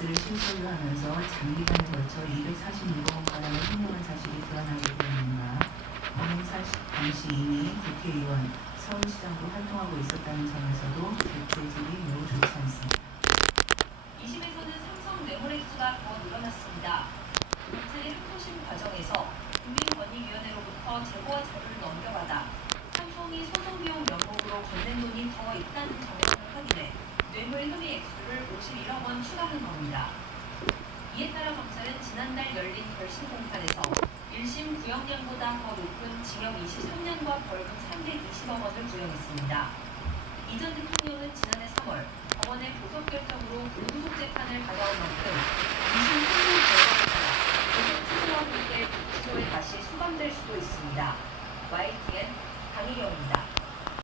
X를 실소유하면서 장기간에 걸쳐 246억 원가량을 횡령한 사실이 드러나게 되었는가. 범행사 당시 이미 국회의원, 서울시장으로 활동하고 있었다는 점에서도 대체질이 매우 좋지 않습니다. 2심에서는 삼성 뇌물액수가 더 늘어났습니다. 검찰이 항소심 과정에서 국민권익위원회로부터 제보와 자료를 넘겨받아 삼성이 소송비용 명목으로 건넨 돈이 더 있다는 정황을 확인해 뇌물 혐의 액수를 51억 원 추가한 겁니다. 이에 따라 검찰은 지난달 열린 결심 공판에서 1심 구형량보다 더 높은 징역 23년과 벌금 320억 원을 구형했습니다. 이 전 대통령은 지난해 3월 법원의 보석 결정으로 불구속 재판을 받아온 만큼 2심 판결 결과에 따라 보석 취소와 함께 구치소에 다시 수감될 수도 있습니다. YTN 강희경입니다.